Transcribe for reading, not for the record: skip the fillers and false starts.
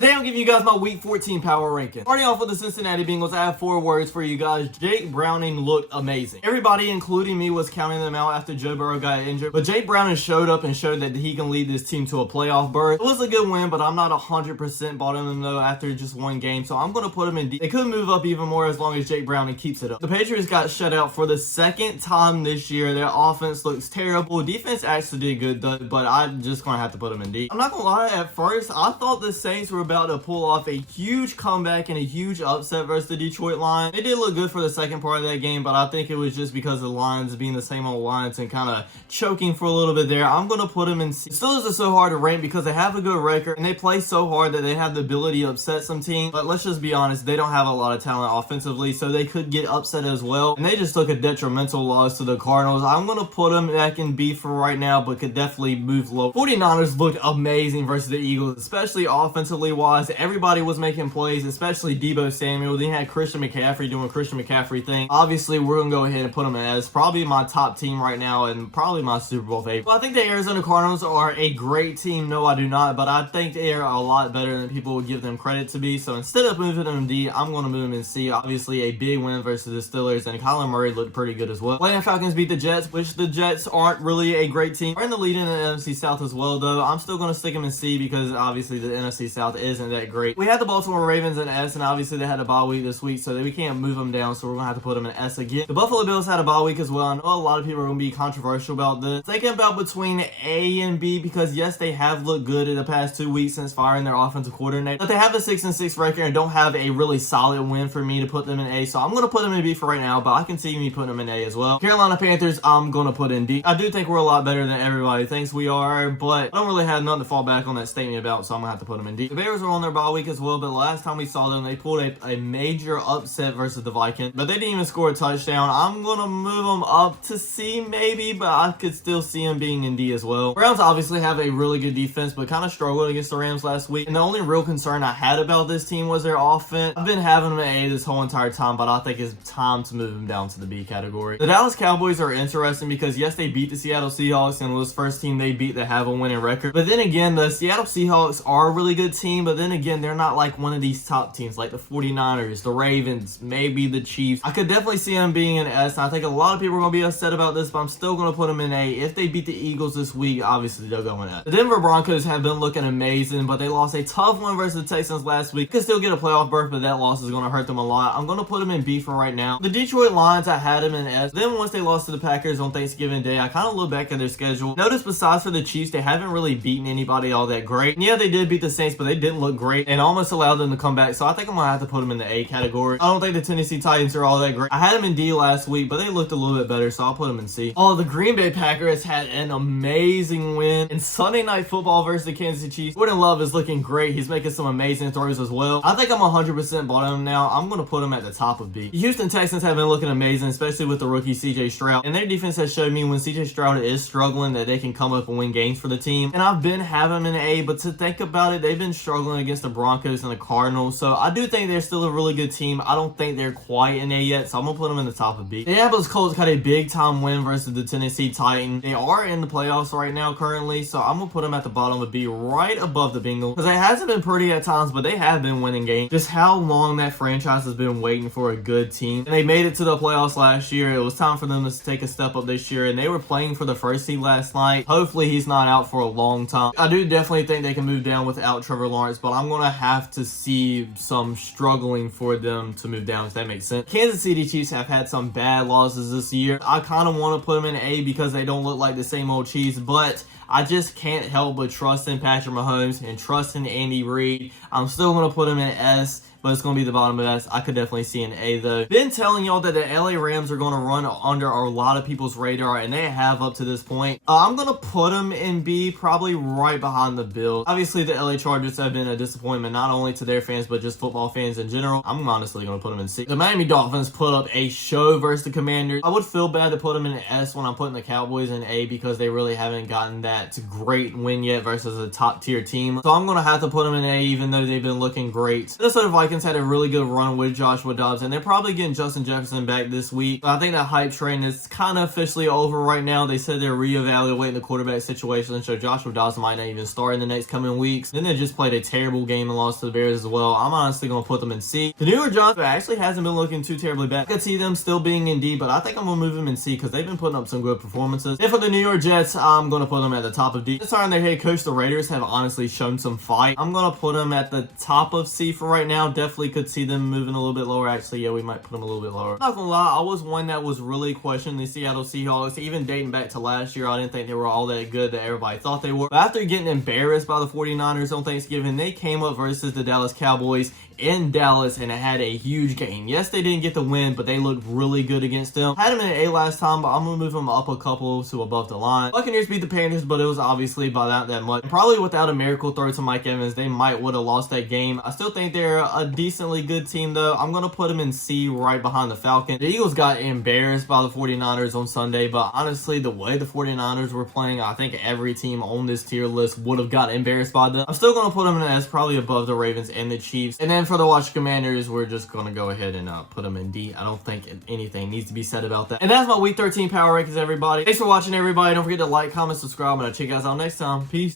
Today I'm giving you guys my Week 14 power ranking. Starting off with the Cincinnati Bengals, I have 4 words for you guys. Jake Browning looked amazing. Everybody, including me, was counting them out after Joe Burrow got injured, but Jake Browning showed up and showed that he can lead this team to a playoff berth. It was a good win, but I'm not 100% bought in them though after just one game, so I'm going to put them in D. They could move up even more as long as Jake Browning keeps it up. The Patriots got shut out for the second time this year. Their offense looks terrible. Defense actually did good though, but I'm just going to have to put them in D. I'm not going to lie, at first, I thought the Saints were about to pull off a huge comeback and a huge upset versus the Detroit Lions. They did look good for the second part of that game, but I think it was just because of the Lions being the same old Lions and kind of choking for a little bit there. I'm going to put them in C. Still is so hard to rank because they have a good record and they play so hard that they have the ability to upset some teams. But let's just be honest, they don't have a lot of talent offensively, so they could get upset as well. And they just took a detrimental loss to the Cardinals. I'm going to put them back in B for right now, but could definitely move low. 49ers looked amazing versus the Eagles, especially offensively wise. Everybody was making plays, especially Deebo Samuel. Then you had Christian McCaffrey doing Christian McCaffrey thing. Obviously, we're going to go ahead and put them as probably my top team right now and probably my Super Bowl favorite. Well, I think the Arizona Cardinals are a great team. No, I do not, but I think they are a lot better than people would give them credit to be. So instead of moving them in D, I'm going to move them in C. Obviously, a big win versus the Steelers, and Kyler Murray looked pretty good as well. Atlanta Falcons beat the Jets, which the Jets aren't really a great team. They're in the lead in the NFC South as well, though. I'm still going to stick them in C because obviously the NFC South isn't that great. We had the Baltimore Ravens in S, and obviously they had a bye week this week, so we can't move them down, so we're going to have to put them in S again. The Buffalo Bills had a bye week as well. I know a lot of people are going to be controversial about this. Thinking about between A and B because, yes, they have looked good in the past 2 weeks since firing their offensive coordinator, but they have a 6-6 record and don't have a really solid win for me to put them in A, so I'm going to put them in B for right now, but I can see me putting them in A as well. Carolina Panthers, I'm going to put in D. I do think we're a lot better than everybody thinks we are, but I don't really have nothing to fall back on that statement about, so I'm going to have to put them in D. The Bears were on their bye week as well, but last time we saw them, they pulled a major upset versus the Vikings, but they didn't even score a touchdown. I'm going to move them up to C maybe, but I could still see them being in D as well. Browns obviously have a really good defense, but kind of struggled against the Rams last week, and the only real concern I had about this team was their offense. I've been having them at A this whole entire time, but I think it's time to move them down to the B category. The Dallas Cowboys are interesting because, yes, they beat the Seattle Seahawks, and it was the first team they beat that have a winning record, but then again, the Seattle Seahawks are a really good team, but then again, they're not like one of these top teams like the 49ers, the Ravens, maybe the Chiefs. I could definitely see them being an S, and I think a lot of people are going to be upset about this, but I'm still going to put them in A. If they beat the Eagles this week, obviously they'll go in S. The Denver Broncos have been looking amazing, but they lost a tough one versus the Texans last week. Could still get a playoff berth, but that loss is going to hurt them a lot. I'm going to put them in B for right now. The Detroit Lions, I had them in S. Then once they lost to the Packers on Thanksgiving Day, I kind of look back at their schedule. Notice besides for the Chiefs, they haven't really beaten anybody all that great. And yeah, they did beat the Saints, but they didn't look great and almost allowed them to come back. So I think I'm going to have to put them in the A category. I don't think the Tennessee Titans are all that great. I had them in D last week, but they looked a little bit better, so I'll put them in C. Oh, the Green Bay Packers had an amazing win in Sunday Night Football versus the Kansas City Chiefs. Jordan Love is looking great. He's making some amazing throws as well. I think I'm 100% bought on him now. I'm going to put him at the top of B. The Houston Texans have been looking amazing, especially with the rookie CJ Stroud. And their defense has showed me when CJ Stroud is struggling that they can come up and win games for the team. And I've been having them in A, but to think about it, they've been struggling against the Broncos and the Cardinals. So I do think they're still a really good team. I don't think they're quite in A yet, so I'm going to put them in the top of B. The Indianapolis Colts got a big time win versus the Tennessee Titans. They are in the playoffs right now currently, so I'm going to put them at the bottom of B, right above the Bengals, because it hasn't been pretty at times, but they have been winning games. Just how long that franchise has been waiting for a good team. And they made it to the playoffs last year. It was time for them to take a step up this year, and they were playing for the first seed last night. Hopefully he's not out for a long time. I do definitely think they can move down without Trevor Lawrence, but I'm going to have to see some struggling for them to move down, if that makes sense. Kansas City Chiefs have had some bad losses this year. I kind of want to put them in A because they don't look like the same old Chiefs, but I just can't help but trust in Patrick Mahomes and trust in Andy Reid. I'm still going to put him in S, but it's going to be the bottom of S. I could definitely see an A though. Been telling y'all that the LA Rams are going to run under a lot of people's radar, and they have up to this point. I'm going to put them in B, probably right behind the Bills. Obviously, the LA Chargers have been a disappointment, not only to their fans, but just football fans in general. I'm honestly going to put them in C. The Miami Dolphins put up a show versus the Commanders. I would feel bad to put them in S when I'm putting the Cowboys in A because they really haven't gotten that great win yet versus a top tier team. So I'm going to have to put them in A even though they've been looking great. Minnesota Vikings Pelicans had a really good run with Joshua Dobbs, and they're probably getting Justin Jefferson back this week. But I think that hype train is kind of officially over right now. They said they're reevaluating the quarterback situation, so Joshua Dobbs might not even start in the next coming weeks. Then they just played a terrible game and lost to the Bears as well. I'm honestly going to put them in C. The New York Giants actually hasn't been looking too terribly bad. I could see them still being in D, but I think I'm going to move them in C because they've been putting up some good performances. And for the New York Jets, I'm going to put them at the top of D. This time their head coach, the Raiders, have honestly shown some fight. I'm going to put them at the top of C for right now. Definitely could see them moving a little bit lower. Actually, yeah, we might put them a little bit lower. I'm not going to lie, I was one that was really questioning the Seattle Seahawks. Even dating back to last year, I didn't think they were all that good that everybody thought they were. But after getting embarrassed by the 49ers on Thanksgiving, they came up versus the Dallas Cowboys in Dallas and had a huge game. Yes, they didn't get the win, but they looked really good against them. Had them in A last time, but I'm going to move them up a couple to above the line. Buccaneers beat the Panthers, but it was obviously by not that much. Probably without a miracle throw to Mike Evans, they might would have lost that game. I still think they're a decently good team, though. I'm going to put them in C right behind the Falcons. The Eagles got embarrassed by the 49ers on Sunday, but honestly, the way the 49ers were playing, I think every team on this tier list would have got embarrassed by them. I'm still going to put them in as probably above the Ravens and the Chiefs. And then for the Washington Commanders, we're just going to go ahead and put them in D. I don't think anything needs to be said about that. And that's my Week 13 Power Rankings, everybody. Thanks for watching, everybody. Don't forget to like, comment, subscribe, and I'll check you guys out next time. Peace.